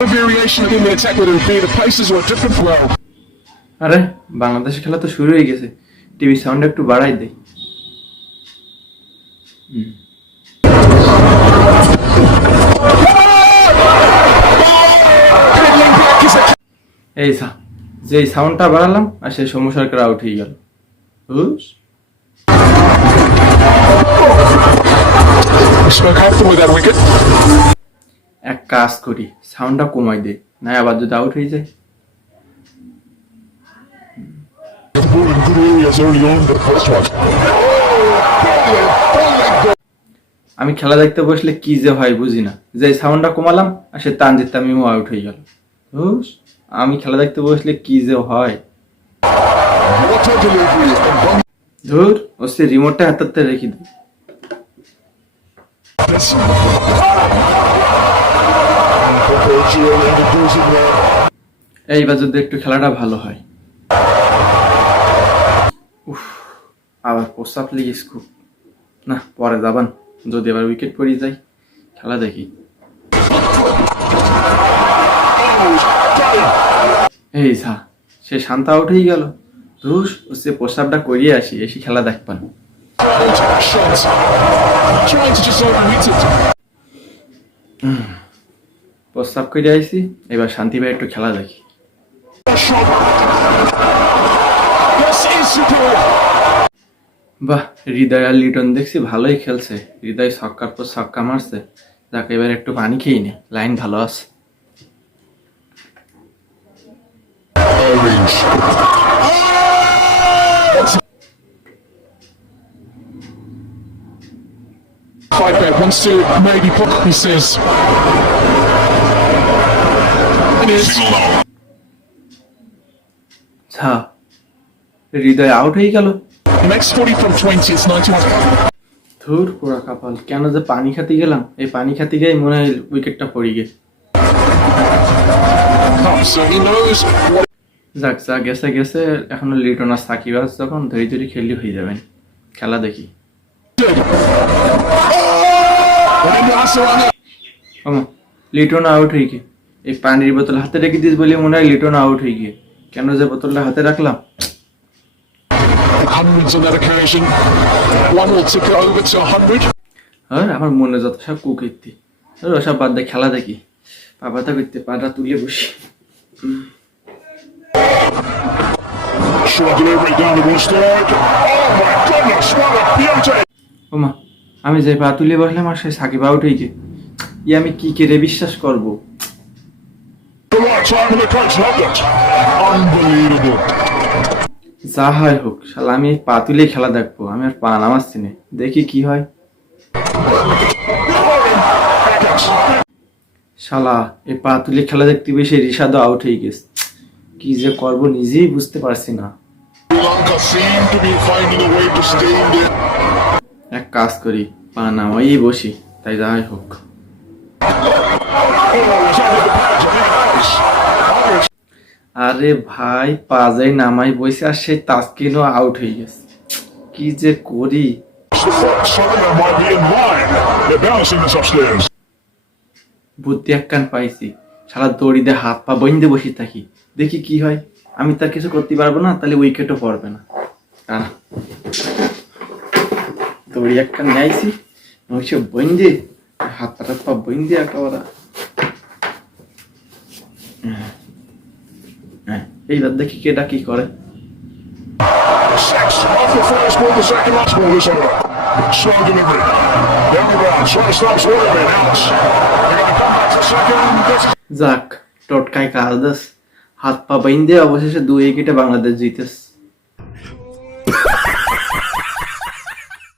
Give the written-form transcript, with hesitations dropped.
variation within the attack would be the paces were different well. আরে বাংলাদেশের খেলা তো শুরু হয়ে গেছে, টিভি সাউন্ড একটু বাড়াই দেই। এই যে সাউন্ডটা বাড়ালাম আর সেই সৌম্য সরকার আউট হয়ে গেল। এক কাজ করি, সাউন্ডটা কমাই দে, না আবার যদি আউট হয়ে যায়। আমি খেলা দেখতে বসলে কি যে হয় বুঝি না, যে সাউন্ডটা কমালাম আর সে তানজিদ তামিমও আউট হয়ে গেল। আমি খেলা দেখতে বসলে কি যে হয়। ধুর, ও সে রিমোটটা হাতে রেখে দিই। এইবার যদি একটু খেলাটা ভালো হয়। আবার প্রস্তাব লিগিস খুব, না পরে যাবান, যদি আবার উইকেট পড়ে যায় খেলা দেখি। এই সে শান্ত আউট হয়ে গেল। ধুস, ও সে প্রস্তাবটা করিয়ে আসি, এসে খেলা দেখবান। প্রস্তাব করে আইসি, এবার শান্তি ভাই একটু খেলা দেখি। বাহ, হৃদয় আর লিটন দেখছি ভালোই খেলছে। হৃদয় ছক্কার পর ছক্কা মারছে। যাকে এবার একটু পানি খেয়ে নে, লাইন ভালো আছে। Wants to maybe put pieces. Hridoy out হয়ে গেল। Next 40 from 20, it's 91. ধুর পুরা কপাল, কেন যে পানি খাতে গেলাম। এই পানি খাতে গিয়ে মনে হয় উইকেটটা পড়ে গে। যাক যা গেছে গেছে, এখনো লিটন আর সাকিব আছে, যখন ধরে ধরে খেললে হয়ে যাবেন। খেলা দেখি। লিটন আউট হয়ে গিয়ে, এই পানির বোতল হাতে রেখে দিস বলে মনে হয় লিটন আউট হয়ে গিয়ে। কেন যে বোতলটা হাতে রাখলাম। আর আমার মনে যত সব কুকীর্তি, ওসব বাদ দিয়ে খেলা দেখি। পাপাতা করতে পাটা তুলে বসি। ওমা, আমি যে পা তুলে বসলাম আর সে সাকিব আউট হয়ে গিয়ে। আমি কি করে বিশ্বাস করবো। যা হয় হোক, শালা আমি পা তুলে খেলা দেখবো। আমি আর পা নামাচ্ছি না, দেখি কি হয়। শালা এই পা তুলে খেলা দেখতে বেশি রিশাদও আউট হয়ে গেছে। কি যে করবো নিজেই বুঝতে পারছি না। এক কাজ করি, পা নামাই বসি, তাই যাই হোক। আরে ভাই, পা যাই নামাই বসে আর সেই তাসকিনও আউট হয়ে গেছে। কি যে করি। বুদ্ধি এক কান পাইছি, সারা দড়ি দিয়ে হাত পা বইন্দে বসে থাকি, দেখি কি হয়। আমি তার কিছু করতে পারবো না, তাহলে উইকেটও পড়বে না। দড়ি এক কান নিয়েছি, ওইসব বইন্দে হাত পা বইন্দে একেবারে। এইবার দেখি কেটা কি করে। যাক, টোটকায় কাজ দাস, হাত পা বাইন্দে অবশেষে 2 উইকেটে বাংলাদেশ জিতেছে।